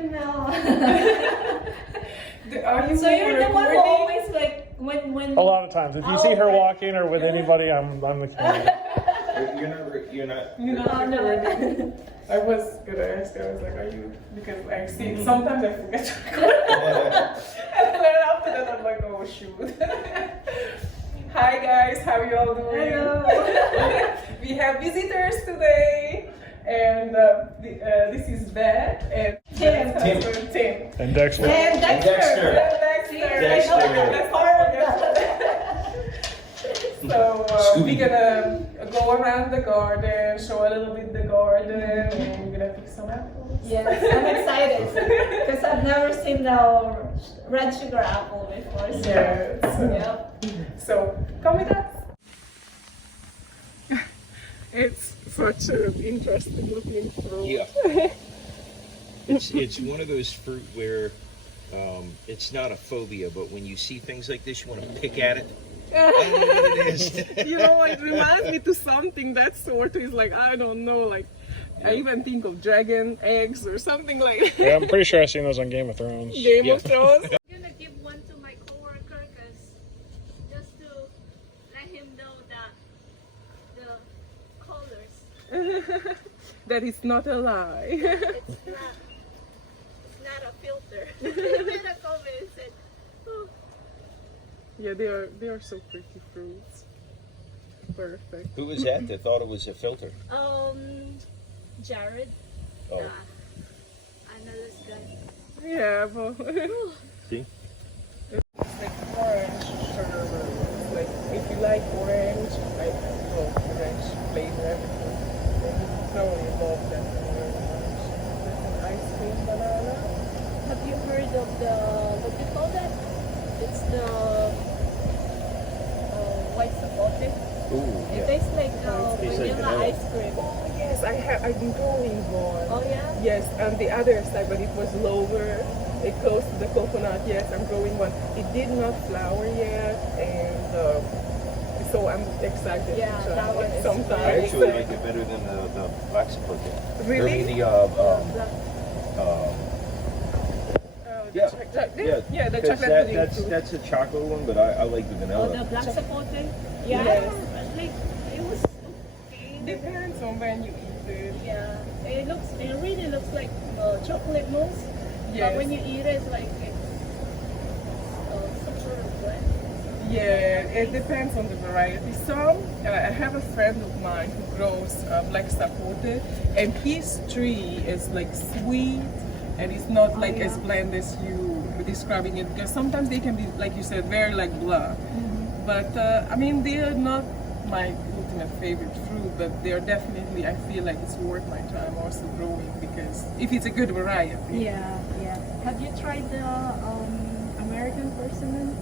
even now. Are you So you're the one who recording? always like when. A lot of times, if you see her walking or with anybody, I'm the camera. You're not. You're not recording. I was gonna ask. I was like, "Are you?" Because I see sometimes I forget to record, and then after that I'm like, "Oh shoot." Hi guys, how you all doing? Hello. We have visitors today, and this is Beth and Tim. Tim. And Dexter. And Dexter. So we're gonna go around the garden, show a little bit the garden, and we're gonna pick some apples. Yes, I'm excited because I've never seen the red sugar apple before. So. Yes. So come with us. It's such an interesting looking fruit. Yeah. It's one of those fruit where it's not a phobia, but when you see things like this, you want to pick at it. I don't know what it is. You know, it reminds me to something that sort of is like, I don't know, like I even think of dragon eggs or something like Yeah, I'm pretty sure I've seen those on Game of Thrones. Game of Thrones. I'm gonna give one to my coworker just to let him know that the colors. That is not a lie. It's not a filter. He made a comment and said, oh. Yeah, they are so pretty fruits. Perfect. Who was that thought it was a filter? Jared. Oh. I know this guy. Yeah, but See? it's like orange sherbet. It's like if you like orange, I love orange flavor everything. And you probably love that very much. There's an ice cream banana. Have you heard of the, what do you call that? It's the white sapote. Ooh, It tastes like Tastes like vanilla vanilla. ice cream. Oh yes, I've been growing one. Oh yeah? Yes, on the other side, but it was lower. It close to the coconut. Yes, I'm growing one. It did not flower yet, and so I'm excited Yeah, to try that one it is sometime. I actually like it better than the black sapote. Really? The Yeah, the because chocolate pudding that's too. that's a chocolate one, but I like the Oh, vanilla. the black sapote? Yes. Yeah, like, it was okay. Depends on when you eat it. Yeah, it really looks like chocolate mousse. Yes. But when you eat it, it's like it's some sort of blend. Yeah, it depends on the variety. Some, I have a friend of mine who grows black sapote, and his tree is like sweet, and it's not like as bland as you describing it. Because sometimes they can be, like you said, very like blah. But I mean, they are not my ultimate favorite fruit, but they are definitely. I feel like it's worth my time also growing because if it's a good variety. Yeah, yeah. Have you tried the American persimmon?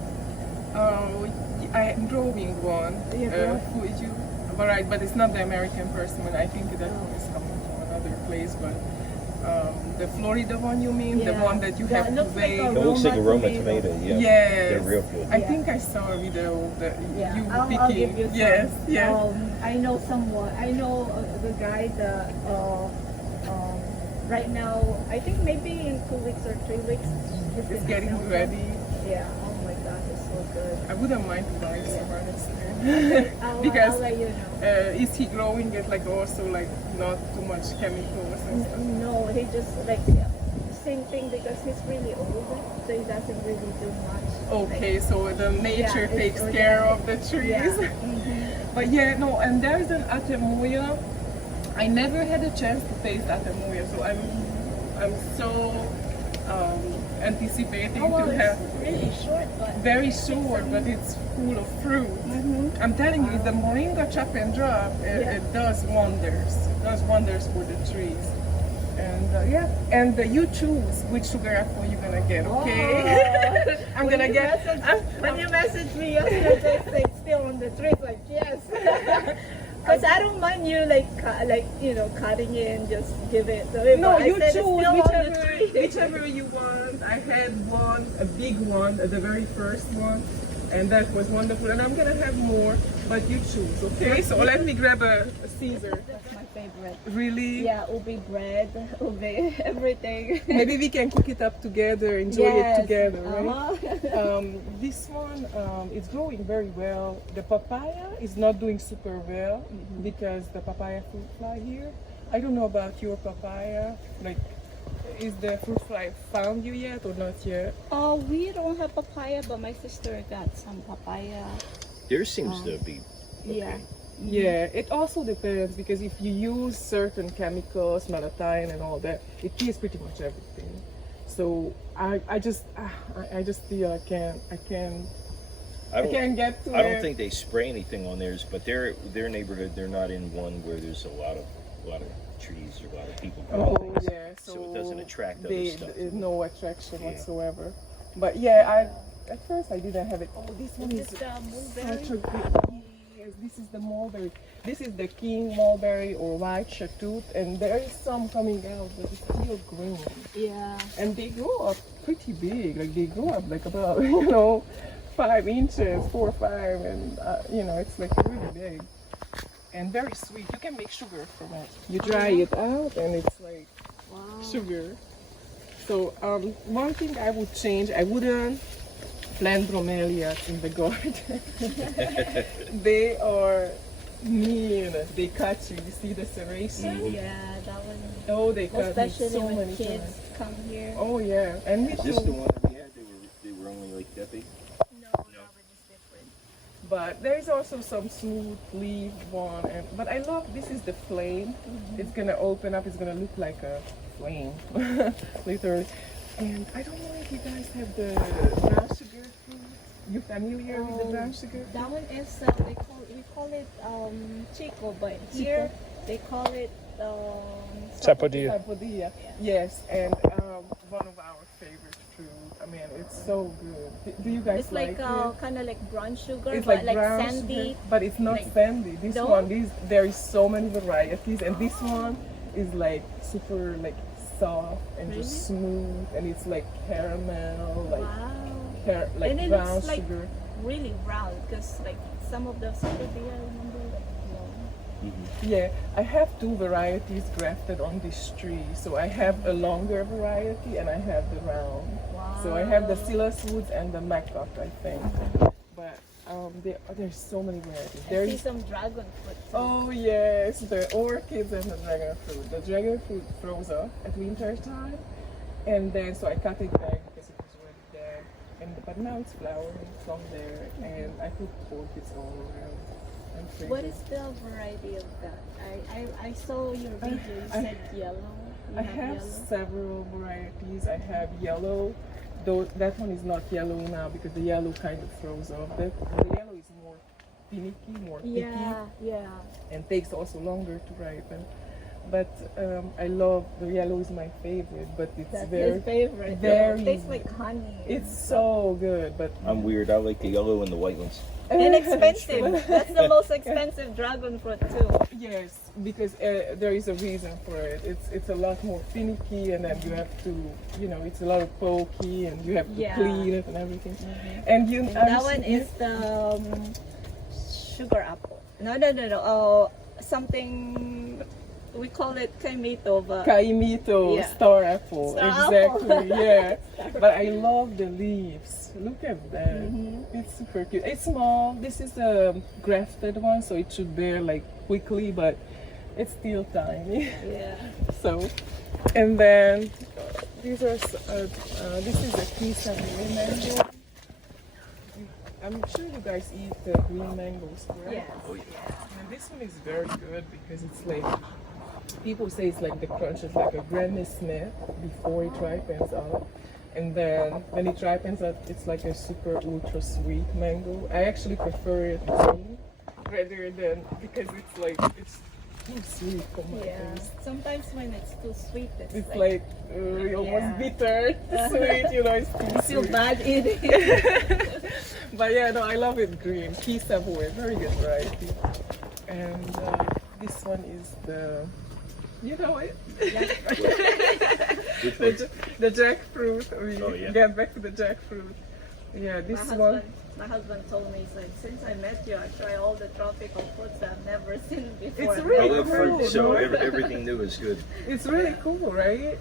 I am growing one. Yeah, Fuji, right, but it's not the American persimmon. I think that is coming from another place, but the Florida one you mean? The Yeah. one that you That have to looks like wait. a It looks like Roma aroma tomato. tomato. Yeah. Yes. They're real good. I think I saw a video that Yeah, you I'll picking. give you some. Yes, yes. I know someone. I know the guy that right now. I think maybe in 2 weeks or 3 weeks. It's getting ready. Yeah. Oh my God, it's so good. I wouldn't mind buying some honestly. I'll let you know. Is he growing it like also like not too much chemicals and stuff? No, he just like same thing because he's really old, so he doesn't really do much. Okay, so the nature it's takes organic. care of the trees. Yeah. But yeah, no, and there's an atemoya. I never had a chance to taste atemoya, so I'm so anticipating Oh, well, to have. it's really short, but Very short, but it's full of fruit. I'm telling you, the moringa chop and drop, it does wonders. It does wonders for the trees. And and you choose which sugar apple you're gonna get, okay? I'm When gonna you get. when you messaged me yesterday, it's still on the tree, like yes. Because I don't mind you like cutting it and just give it. So No, I you said it's choose still on the tree. whichever you want. I had one, a big one, the very first one. And that was wonderful. And I'm gonna have more, but you choose, okay? So let me grab a Caesar. That's my favorite. Really? Yeah, ubi bread, ubi everything. Maybe we can cook it up together, enjoy Yes. it together, right? Uh-huh. This one, it's growing very well. The papaya is not doing super well because the papaya fruit fly here. I don't know about your papaya. Like, is the fruit fly found you yet or not yet? We don't have papaya, but my sister got some papaya. There seems to be. Yeah. Yeah, it also depends because if you use certain chemicals, malathion and all that, it kills pretty much everything. So I just feel I can't get to I it. don't think they spray anything on theirs, but their neighborhood, they're not in one where there's a lot of trees or a lot of people growing Oh things. yeah, So it doesn't attract other they, stuff. there's no attraction Yeah. whatsoever. But yeah, at first I didn't have it. Oh, this one is Is this the mulberry? such a good. Yes, this is the mulberry. This is the king mulberry or white shatut, and there is some coming out, but it's still green. Yeah. And they grow up pretty big. Like they grow up like about 5 inches, 4 or 5, and it's like really big and very sweet. You can make sugar from it. You dry it out, and it's like sugar. So one thing I would change, I wouldn't plant bromeliads in the garden. They are mean. They cut you. You see the serration? Yeah, that one. Oh, they cut me Especially so when many kids times. come here. Oh yeah, and we Is this the do. one that we had? They were only like that big? No, that one is different. But there is also some smooth leaf one, but I love this is the flame. It's gonna open up. It's gonna look like a flame, literally. And I don't know if you guys have the brown sugar fruit. You familiar with the brown sugar? That one is we call it chico, but here they call it Sapodilla. Sapodilla. Yes, and one of our favorite fruit. I mean, it's so good. Do you guys it's like it? kind of like brown sugar, It's but like brown sandy. sugar, but it's not like- sandy. This No? one, there is so many varieties, and this one is like super like soft and just smooth, and it's like caramel, like Wow. like And it brown looks like sugar. really brown because like some of the sapodilla, I remember like Yeah, I have 2 varieties grafted on this tree. So I have a longer variety and I have the round. So I have the Silas Woods and the Macaw, I think. But there's so many varieties. I There see is some dragon fruit. too. Oh yes, the orchids and the dragon fruit. The dragon fruit froze up at winter time, and then so I cut it back because it was already dead. But now it's flowering from there, and I put orchids all around. What is the variety of that? I saw your video. You said yellow. You I have yellow. several varieties. I have yellow. Though that one is not yellow now because the yellow kind of froze off. The yellow is more finicky, more picky, Yeah. and takes also longer to ripen. But I love the yellow is my favorite, but it's That's very his favorite. very- It tastes like honey. it's so good. But I'm weird. I like the yellow and the white ones. And expensive. That's the most expensive dragon fruit too. yes, because there is a reason for it. It's a lot more finicky, and then you have to, it's a lot of pokey, and you have to Yeah. clean it and everything. And And that one is the sugar apple. No. Something we call it kaimito, but Kaimito, Yeah. star apple, Star exactly, apple. yeah. But I love the leaves. Look at that. Mm-hmm. It's super cute. It's small. This is a grafted one, so it should bear like quickly, but it's still tiny. yeah. So, and then these are. This is a Kisa green mango. I'm sure you guys eat green mangoes, correct? Yes. Oh yeah. And this one is very good because it's like, people say it's like the crunch is like a Granny Smith before it ripens up. And then when it ripens up, it's like a super ultra sweet mango. I actually prefer it green rather than, because it's too sweet for my Yeah. taste. Sometimes when it's too sweet, It's like almost Yeah. bitter, sweet, it's too feel sweet. bad eating. But yeah, no, I love it green. Key Savoy, very good variety. And this one is the, you know it? Which ones? The jackfruit. We Oh, yeah. get back to the jackfruit. Yeah, this My one. husband my husband told me, he's like, since I met you, I try all the tropical fruits I've never seen before. It's I really love fruit, cool. so everything new is good. It's really cool, right?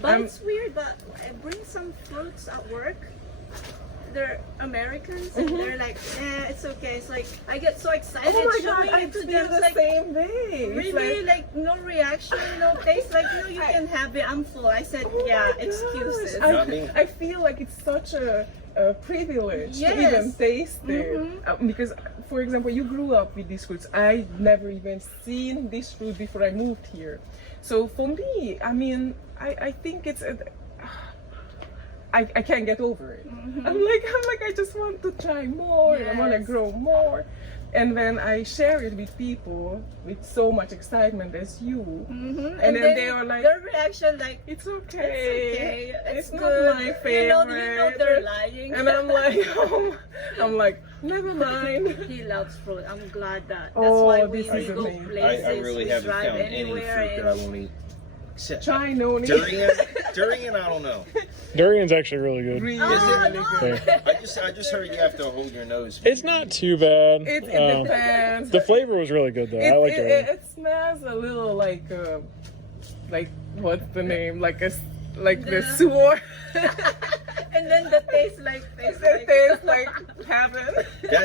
But I'm- it's weird that I bring some fruits at work. They're Americans and they're like, it's okay. It's like I get so excited Oh my showing god, I it to do them. the It's like same thing. It's really like no reaction, no taste. Like no, you can have it. I'm full. I said, oh yeah, my excuses. gosh, Not me. I feel like it's such a privilege Yes. to even taste it. Because, for example, you grew up with these fruits. I never even seen this fruit before I moved here. So for me, I mean, I think it's I can't get over it. I'm like I just want to try more and I want to Yes. grow more. And then I share it with people with so much excitement as you. And then they are like, their reaction like, it's it's okay. okay, it's not good. my You favorite. know they're lying. And I'm like, never mind. He loves fruit. I'm glad that. That's Oh, why we this is go amazing. places. I really we haven't drive found any fruit anywhere. that I won't eat. Except Try noni. durian, I don't know. Durian's actually really good. Really, Is it? really good. Yeah. I just heard you have to hold your nose. It's not too bad. It depends. The flavor was really good though. I like durian. It smells a little like what's the name? Like the sewer. And then the taste like It tastes like heaven.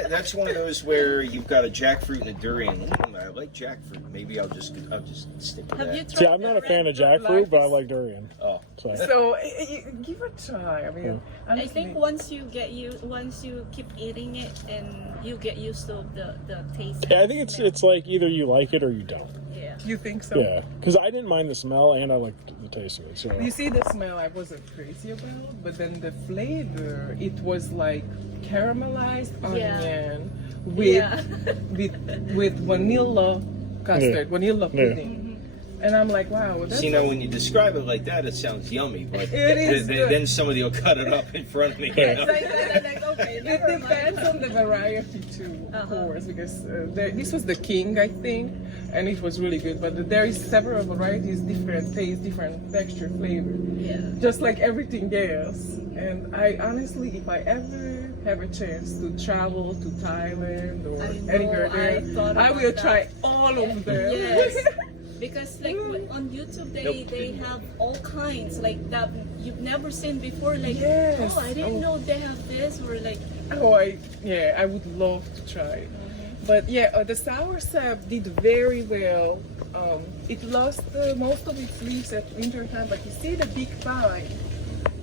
That's one of those where you've got a jackfruit and a durian. I like jackfruit. Maybe I'll just stick with Have that. you tried See, I'm not a fan of jackfruit, but I like durian. Oh, So So give it a try. I mean, I honestly, think once you keep eating it and you get used to the taste. yeah, I think it's like either you like it or you don't. Yeah. you think so. Yeah, because I didn't mind the smell and I liked the taste of it. So You see, the smell I wasn't crazy about, but then the flavor, it was like caramelized Yeah. onion with Yeah. with vanilla custard, Yeah. vanilla Yeah. pudding. And I'm like, wow, that's see, now when you describe it like that, it sounds yummy, but It is good. then somebody will cut it up in front of me. Yeah. You know? Like okay, It never mind. depends on the variety too, of course, because this was the king, I think, and it was really good. But there is several varieties, different taste, different texture, flavor, Yeah. just like everything else. And I honestly, if I ever have a chance to travel to Thailand or I know, anywhere there, I thought I about will that. try all of them. Yes. Because like on YouTube they have all kinds like that you've never seen before. Like Yes. oh, I didn't Oh. know they have this or like Oh, I would love to try it. But yeah, the sour sap did very well. It lost most of its leaves at winter time, but you see the big pine,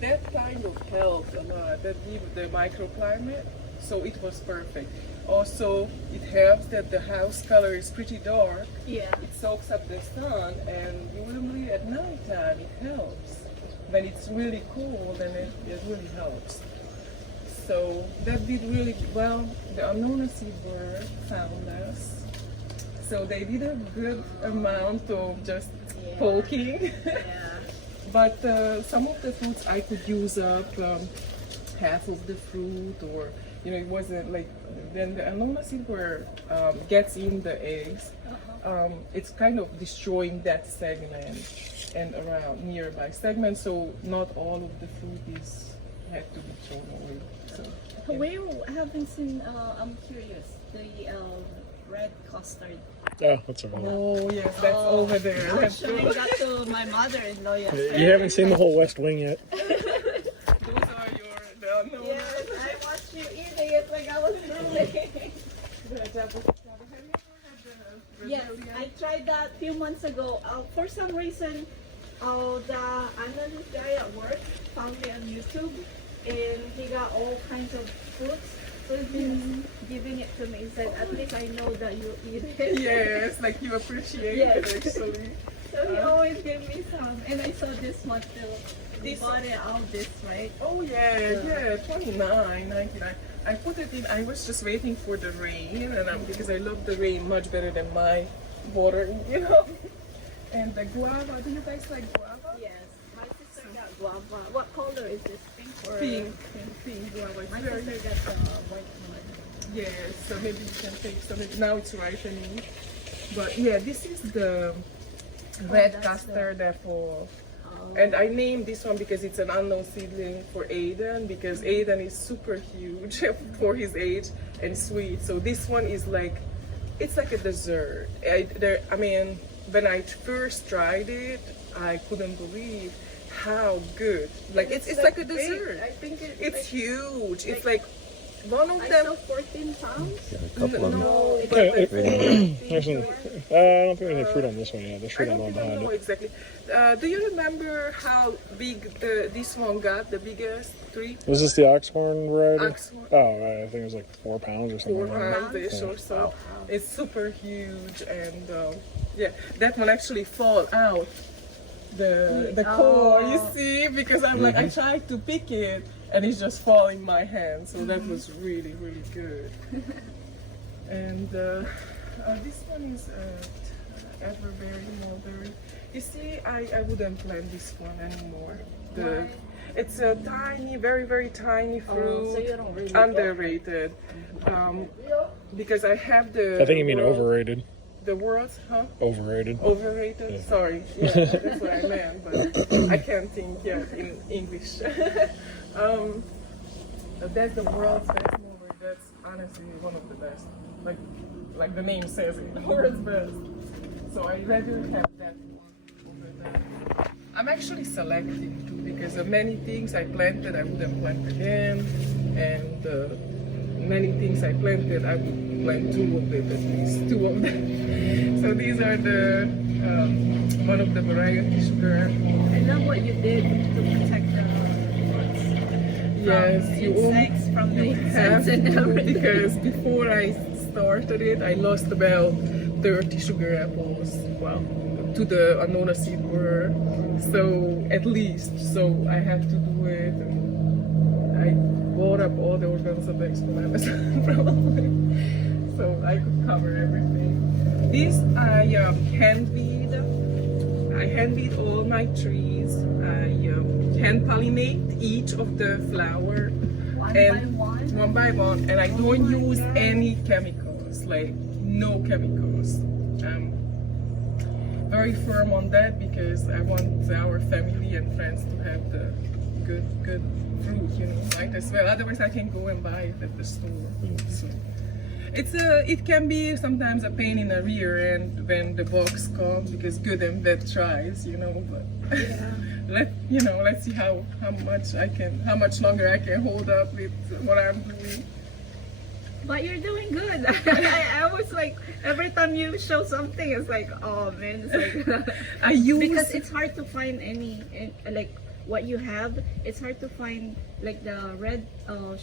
that kind of helped a lot. That gave the microclimate, so it was perfect. Also, it helps that the house color is pretty dark. yeah. It soaks up the sun, and usually at nighttime it helps. When it's really cool, then it really helps. So that did really well. The Annona seedwort found us. So they did a good amount of just Yeah. poking. Yeah. But some of the fruits I could use up half of the fruit, or it wasn't like. Then the Annona seedwort gets in the eggs. It's kind of destroying that segment and around nearby segments. So not all of the fruit had to be thrown away. So yeah. We haven't seen. I'm curious. The red custard. oh, that's all right. Oh yes, that's over there. I Let's actually go. got to my mother-in-law yesterday. You haven't seen the whole West Wing yet. Those are the Annona. Yes, I watched you eating it like I was drooling. Yes, I tried that a few months ago. For some reason, the analyst guy at work found me on YouTube, and he got all kinds of fruits. So he's been giving it to me. He said, "At least I know that you eat it." Yes, like you appreciate Yes. it actually. So he always give me some, and I saw this one too. They bought it out this right. Oh yeah, $29.99. I put it in. I was just waiting for the rain, and because I love the rain much better than my water. And the guava. Do you guys like guava? Yes, my sister got guava. What color is this? Pink or Pink guava. It's My very- sister got the white one. Yes, so maybe you can take some. Now it's ripening. But yeah, this is the red that's custard for And I named this one because it's an unknown seedling for Aiden, because Aiden is super huge for his age and sweet. So this one is like, it's like a dessert. I mean, when I first tried it, I couldn't believe how good. Like it's like a dessert. I think It's like, huge. It's like one of I them. saw 14 pounds. Got a couple of them. No, Yeah, but there's some, I don't think there's any fruit on this one yet. There's I fruit on the don't one even behind know it. exactly. Do you remember how big this one got? The biggest tree? Was this the oxhorn variety? Oxhorn. Oh, I think it was like 4 pounds or something. 4 like that. pounds-ish or so. It's super huge, and yeah, that one actually fall out the core. You see, because I'm like I tried to pick it, and it's just falling in my hand. So that was really good. And this one is elderberry, mulberry. You see, I wouldn't plant this one anymore. It's a tiny, very tiny fruit. so you don't really underrated. Because I have the. I think you mean world- overrated. The world's, huh? Overrated. Overrated. Yeah. Sorry, yeah, that's what I meant, but I can't think yet in English. That's the world's best mulberry. That's honestly one of the best. Like the name says it, the world's best. So I rather have that one over there. I'm actually selecting too, because of many things I planted I wouldn't plant again, and many things I planted I would plant 2 of them, at least 2 of them. So these are the one of the variety sugar. I love what you did to protect the roots Yes, from you insects, from the have insects and to, everything. because before I started it, I lost about 30 sugar apples. Well, to the Annona seed borer. So at least, so I have to do it. I bought up all the organs of X from Amazon probably, so I could cover everything. This I hand weed. I hand weed all my trees. I hand pollinate each of the flower. One by one, and I don't use any chemicals, like no chemicals. Very firm on that because I want our family and friends to have the good fruit, you know, right as well. Otherwise, I can go and buy it at the store. So it can be sometimes a pain in the rear end when the box comes because good and bad tries, you know. But let's see how much longer I can hold up with what I'm doing. But you're doing good. I was like, every time you show something, it's like, oh man, it's like I use because it's hard to find any like what you have. It's hard to find like the red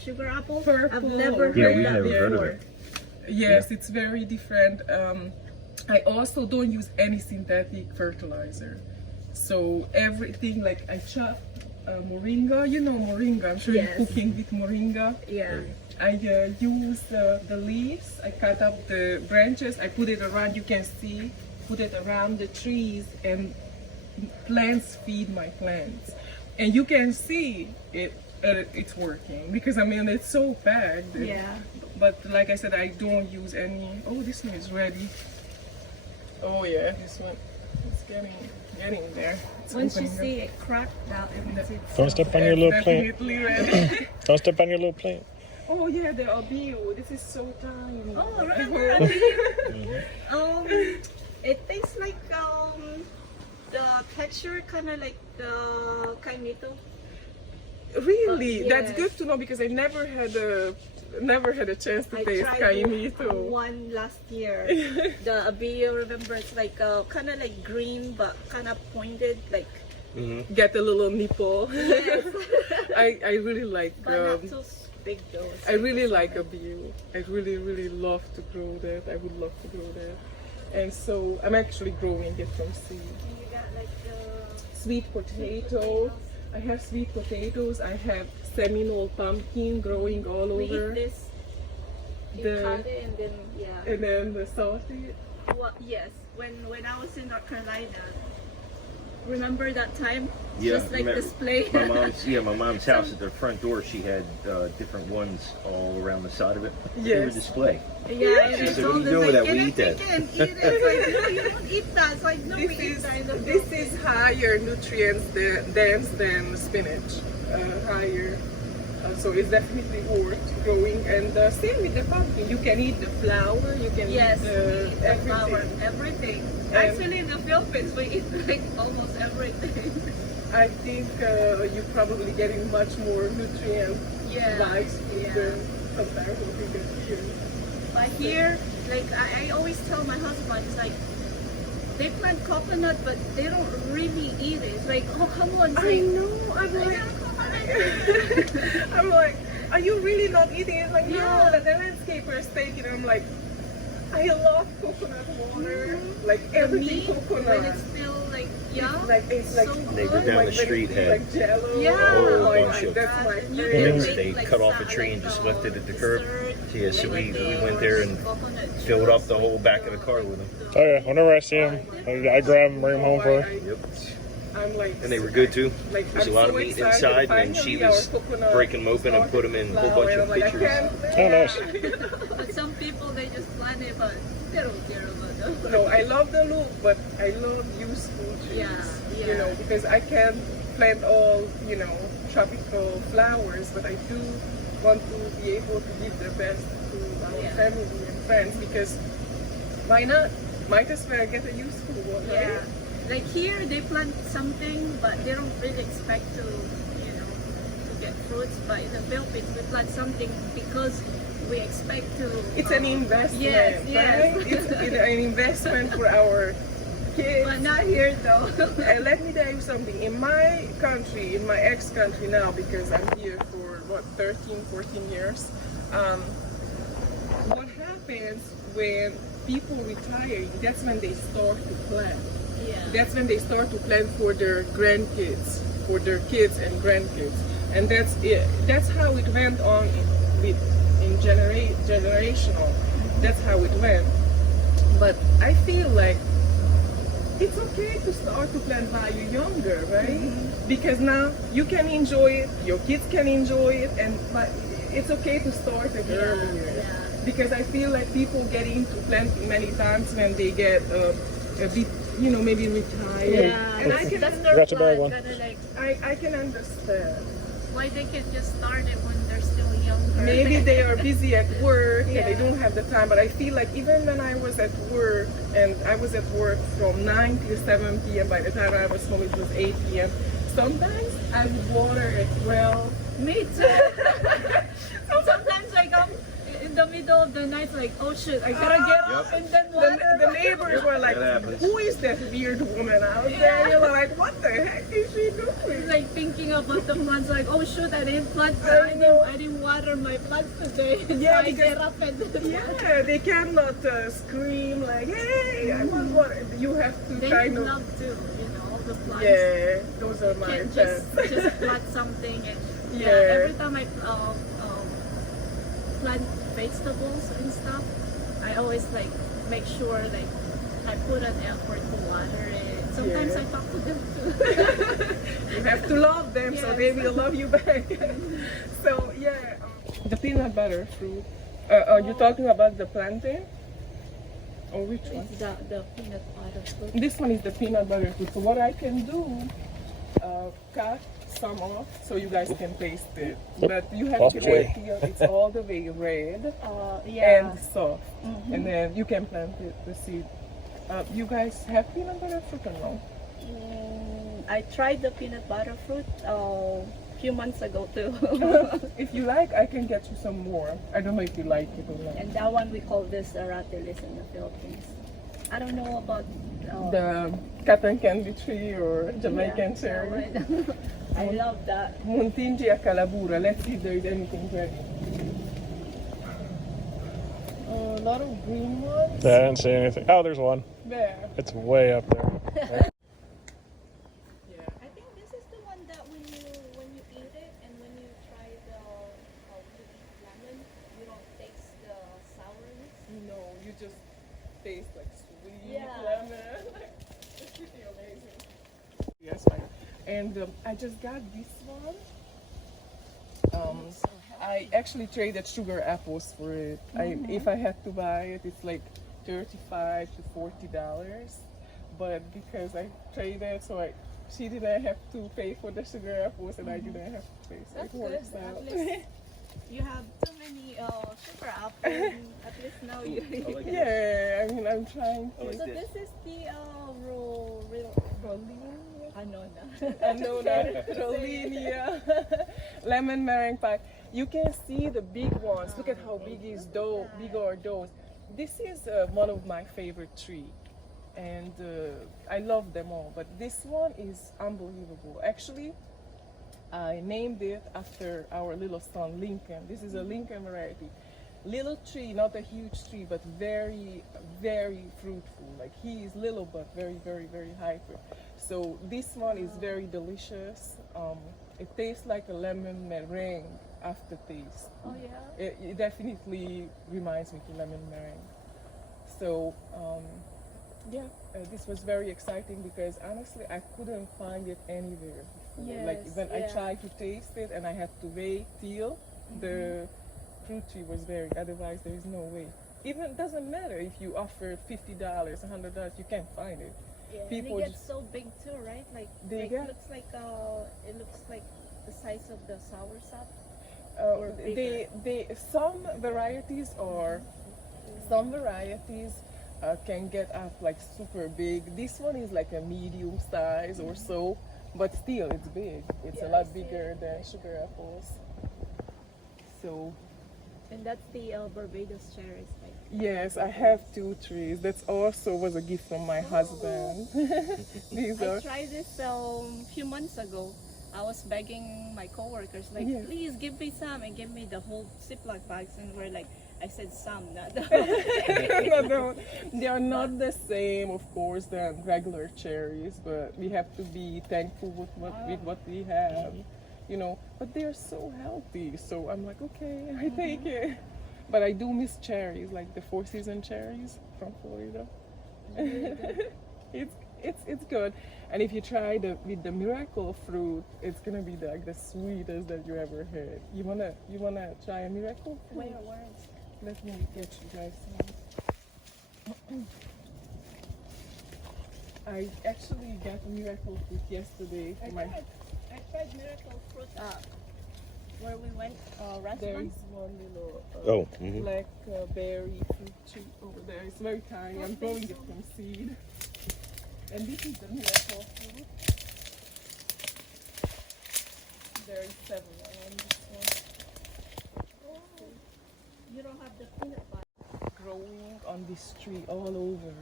sugar apple. Purple. I've never Yeah, heard we've that never heard of before. it. Yes, it's very different. I also don't use any synthetic fertilizer. So everything, like I chop moringa. You know moringa. I'm sure Yes. you're cooking with moringa. Yeah. I use the leaves. I cut up the branches. I put it around. You can see. Put it around the trees, and plants feed my plants. And you can see it. It's working because I mean it's so packed. Yeah. But like I said, I don't use any. Oh, this one is ready. Oh yeah, this one. It's getting there. It's Once you opening up. see it cracked out, it means it's Don't step on your little plant. Definitely ready. Don't step on your little plant. Oh yeah, the albio. This is so tiny. Oh, remember it tastes like the texture kind of like the kaimito. Really? Yes. That's good to know because I never had a chance to I taste tried kaimito. one last year. The abio, remember, it's like kind of like green but kind of pointed, like Get a little nipple. yes. I really like. But not so big though. It's I really like a bio. I really love to grow that. I would love to grow that. And so I'm actually growing it from seed. You got like the Sweet potato. I have sweet potatoes. I have Seminole pumpkin growing all we over. eat this. You The- cut it and then yeah. And then the sausage. Well, yes. When I was in North Carolina, Remember that time? Yeah, Just like remember. display. My mom's house at the front door. She had different ones all around the side of it. They were Yes. display. Yeah, and She I said, "What are told you them, doing with like, that? We can I eat that." take it and eat it? It's like, no, you don't eat that. It's like, no, we eat that in the This Philippines. is higher nutrients dense than spinach. Higher. So it's definitely worth growing. And same with the pumpkin. You can eat the flower. You can Yes, eat we eat the flour, everything. everything. And- Actually, in the Philippines, we eat like almost everything. I think you're probably getting much more nutrient Yeah, wise yeah. compared to what you get here. But here, like I always tell my husband, it's like they plant coconut, but they don't really eat it. It's like, oh, come on, it's I like, know. I'm I like, got coconut. I'm like, are you really not eating it? Like, Yeah. no, the landscapers take it. I'm like, I love coconut water. Like For everything me, coconut. when it's still like young, It's like so Neighbor good. down like the street had like jello. Yeah. a Oh my bunch God, of that's my You favorite. can They make, like, cut off a sa- tree like, and just left it at the curb. dessert, Yeah, so we like went there and coconut filled up the juice whole with back of the car with them. Oh yeah, whenever I see them, I grab them, bring them home for her. Yep. I'm like, And they were good too. Like, There's a I'm lot so of meat excited. inside, and she Finally, was our coconut breaking them open and put them in a whole bunch flower, of and I'm like, I pitchers. can't Oh, nice. But some people, they just plant it, but they don't care about them. No, I love the look, but I love useful trees. Yeah, You yeah. know, because I can't plant all, tropical flowers, but I do want to be able to give the best to our Yeah. family and friends, because why not? Might as well get a useful one, Yeah. right? Like here, they plant something, but they don't really expect to get fruits. But in the Philippines, we plant something because we expect to. It's an investment, Yes, yes. right? It's an investment for our kids. But not here though. And let me tell you something. In my country, in my ex-country now, because I'm here for 13, 14 years, what happens when people retire, that's when they start to plan. Yeah. That's when they start to plan for their grandkids, for their kids and grandkids. And that's it. That's how it went on generational. That's how it went. But I feel like it's okay to start to plan while you're younger, right? Because now you can enjoy it, your kids can enjoy it, but it's okay to start it earlier. Yeah. Because I feel like people get into planting many times when they get a bit, maybe retired. Yeah. And I can, That's their That's a bad plan. one. Kinda like I can understand. why they can just start it when they're still younger. Maybe they are busy at work and they Yeah. don't have the time, but I feel like even when I was at work, and I was at work from 9 till 7 p.m., by the time I was home it was 8 p.m., sometimes I would water at 12. Me too. Sometimes I come in the middle of the night, like, oh shit, I gotta get up Yep. and then water. The neighbors were like, That happens. who is that weird woman out there? You were like, what the heck is she doing? Like thinking about the plants, like, oh shoot, I didn't plant. I didn't water my plants today. Yeah, so I because- get up and Yeah, they cannot scream like, hey, I want water. You have to They kind of, love to, all the plants. yeah, those are my Can't pets. just plant something and Yeah. every time I plant vegetables and stuff, I always like make sure like I put an effort to water it. Sometimes Yeah. I talk to them too. You have to love them so Yes. they will love you back. So yeah, the peanut butter fruit. You're talking about the plantain? Or which one? It's the peanut butter fruit. This one is the peanut butter fruit. So what I can do, cut some off so you guys can taste it. But you have Lost to its wait way. till it's all the way red Yeah. and soft. And then you can plant the seed. You guys have peanut butter fruit or no? I tried the peanut butter fruit a few months ago too. If you like, I can get you some more. I don't know if you like it or not. And that one we call this aratilis in the Philippines. I don't know about The cotton candy tree or Jamaican yeah, cherry. that one. I love that. Muntingia calabura. Let's see if there is anything ready. A lot of green ones. Yeah, I didn't see anything. Oh, there's one. There. It's way up there. Yeah. I think this is the one that when you eat it and when you try the lemon, you don't taste the sourness. No, you just taste like sweet Yeah. lemon. It's pretty amazing. And I just got this one. I actually traded sugar apples for it. If I had to buy it, it's like $35 to $40. But because I traded, so she didn't have to pay for the sugar apples, and I didn't have to pay. So That's it works good. out. At least you have too many sugar apples. At least now you. I like Yeah, I mean, I'm trying I to. like So this. this is the I know I know that Rollinia lemon meringue pie. You can see the big ones. Look at how big are those. This is one of my favorite trees, and I love them all. But this one is unbelievable. Actually, I named it after our little son Lincoln. This is a Lincoln variety. Little tree, not a huge tree, but very, very fruitful. Like he is little, but very, very, very hyper. So this one is very delicious. It tastes like a lemon meringue aftertaste. Oh yeah. It definitely reminds me of lemon meringue. So this was very exciting because honestly I couldn't find it anywhere before. Like Yes, when I yeah. tried to taste it and I had to wait till the fruit tree was buried. Otherwise there is no way. Even doesn't matter if you offer $50, $100, you can't find it. Yeah, People and it gets just- so big too, right? Like, They like get- it looks like the size of the soursop. Or Some varieties can get up like super big. This one is like a medium size or so, but still it's big. It's a Yeah, I lot see bigger it. than sugar apples. So And that's the Barbados cherries, right? yes, I have 2 trees. That's also was a gift from my husband. These I are tried this few months ago. I was begging my coworkers, like, Yeah. please give me some, and give me the whole Ziploc bags, and we're like, I said some, not the no, they are not the same, of course, than regular cherries, but we have to be thankful with what we have, you know. But they are so healthy, so I'm like, okay, I take it. But I do miss cherries, like the 4-season cherries from Florida. It's good. And if you try with the miracle fruit, it's gonna be like the sweetest that you ever had. You wanna try a miracle fruit? Where is Let me get you guys some. I actually got a miracle fruit yesterday. I tried miracle fruit where we went There is restaurants. one little mhm. black berry fruit tree over there. It's very tiny. I'm growing it from seed. And this is the miracle fruit. There is several on this one. You don't have the peanut butter. Growing on this tree all over.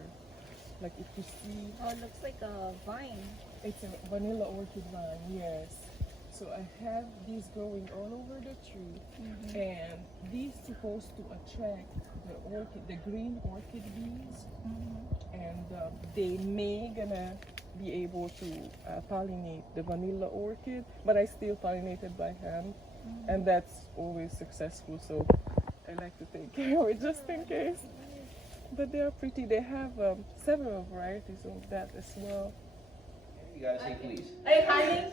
Like if you see, Oh, it looks like a vine. it's a vanilla orchid vine, yes. So I have these growing all over the tree, and these supposed to attract the green orchid bees, and they may gonna be able to pollinate the vanilla orchid, but I still pollinate it by hand, and that's always successful. So I like to take care of it just in case. But they are pretty. They have several varieties of that as well. You gotta say please. Hey, honey.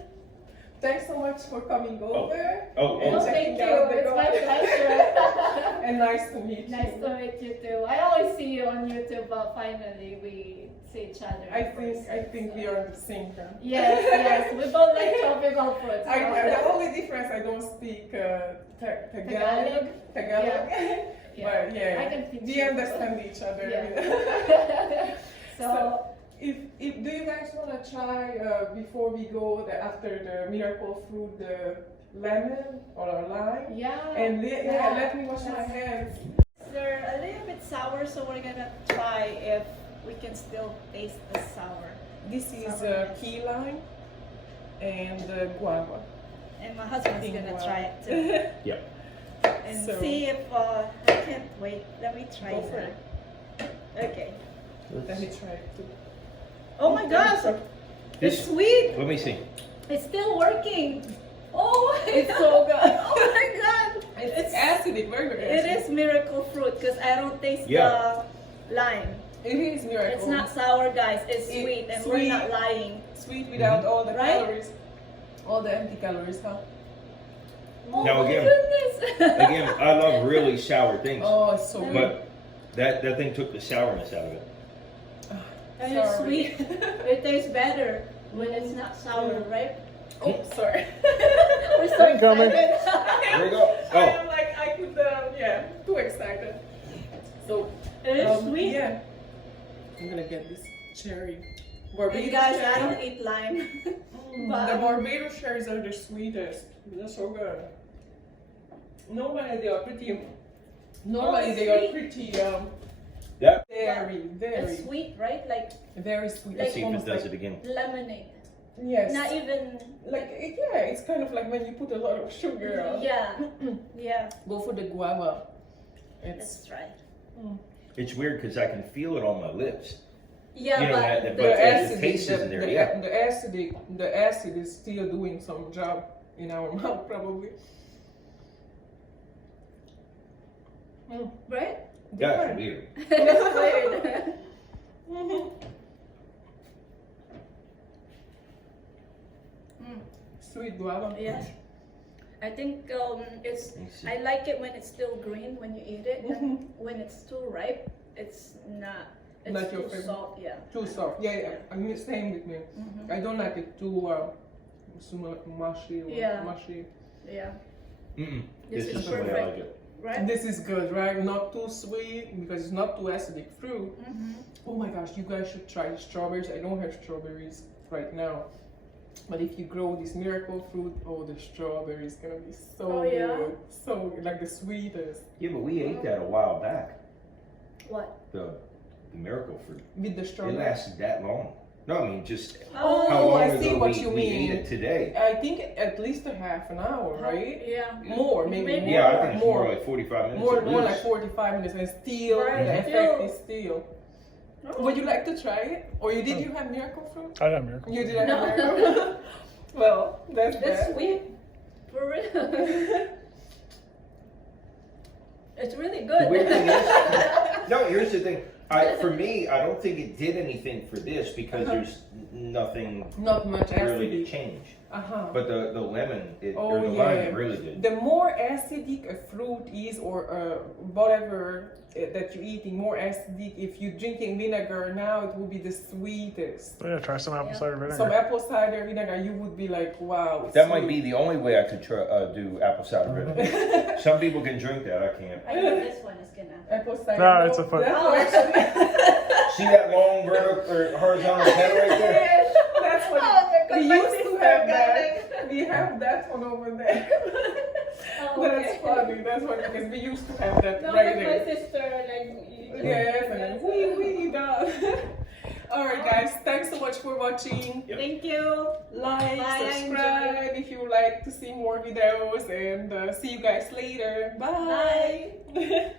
Thanks so much for coming over. Oh, And Well, checking thank you. out the It's my garden. pleasure. And nice to meet you. Nice to meet you too. I always see you on YouTube, but finally we see each other. I in think person, so. we are the same kind. Yes, we both like tropical fruits. The only difference, I don't speak Tagalog. Yeah. But yeah, I can teach we you. understand each other. Yeah. So, If do you guys want to try before we go after the miracle fruit, the lemon or lime? yeah. And Yeah. let me wash my hands. They're a little bit sour, so we're gonna try if we can still taste the sour. This is Sourness. key lime and guava. And my husband's Pink gonna guava. try it too. Yep. And So- see if I can't wait. Let me try Go for that. Okay. Let me try it too. Oh my gosh! It's This, sweet. let me see. It's still working. Oh my It's God. so good. Oh my god! It's acidic, very very It acidic. is miracle fruit because I don't taste Yeah. the lime. It is miracle. It's not sour, guys. It's It's sweet, and sweet. we're not lying. Sweet without all the Right? calories. All the empty calories, huh? Oh Now my again- goodness. Again, I love really sour things, Oh, it's so good. but that thing took the sourness out of it. And it's Sorry. sweet. It tastes better when it's not sour, right? Oh, sorry. We're so Incoming. excited. There we go. I Oh, am like, I could, yeah, too excited. So, It is sweet. yeah. I'm gonna get this cherry. Hey Barbados guys, cherry. I don't eat lime. The Barbados cherries are the sweetest. They're so good. Normally they are pretty. Normally they are sweet. pretty. that. Very, very, It's sweet, right? Like very sweet. Let's It's see if it almost does like, it again. lemonade. yes. Not even. Yeah, it's kind of like when you put a lot of sugar on. Yeah. Yeah. Go for the guava. That's right. It's weird because I can feel it on my lips. Yeah, You know, but that- the but taste. the taste isn't there, yeah. The acid is still doing some job in our mouth probably. Right? That's weird. It's weird. Sweet guava. Yes. I think it's. Let me see. I like it when it's still green when you eat it. And when it's too ripe, it's not. It's Not your too favorite. soft. Yeah. Too soft. Yeah. I mean, same with me. I don't like it too mushy or Yeah. mushy. Yeah. Mm-mm. This This is is the way I perfect. like it. Right. This is good, right? Not too sweet because it's not too acidic fruit. Mm-hmm. Oh my gosh, you guys should try the strawberries. I don't have strawberries right now. But if you grow this miracle fruit, oh, the strawberry is gonna be so Oh, yeah? good. So good, like the sweetest. Yeah, but we ate that a while back. What? The miracle fruit. With the It strawberry. lasted that long. No, I mean just Oh, how long I ago see what we, you we mean. ate it today. I think at least a half an hour, right? Yeah. More, maybe. Maybe. Yeah, I think it's more more. like 45 minutes. More, at more least. like 45 minutes, and still Right, the still. effect is still. Would you like to try it, or did you have miracle fruit? I got miracle. You didn't No. have miracle fruit. Well, that's It's bad. sweet. For real. It's really good. The weird thing is, no, here's the thing. For me, I don't think it did anything for this because there's nothing Not much really to acidity. change. Uh-huh. But the lemon, Oh, or the yeah. lime really did. The more acidic a fruit is, or whatever that you're eating, more acidic. If you're drinking vinegar now, it will be the sweetest. Yeah, try some apple cider vinegar. Some apple cider vinegar, you would be like, wow. it's That might sweet. be the only way I could do apple cider vinegar. Some people can drink that, I can't. I think this one is gonna. Apple cider. No, it's a foot. That's Oh, what- See that long vertical or horizontal head right there? That's what Oh my God, we my used to sister have got that. We have that one over there. Oh, That's okay. funny. That's funny because we used to have that No, right but my there. sister like. Yes, and we done. Alright guys, thanks so much for watching. Thank you. Like, Bye, I subscribe if you like to see more videos, and see you guys later. Bye. Bye.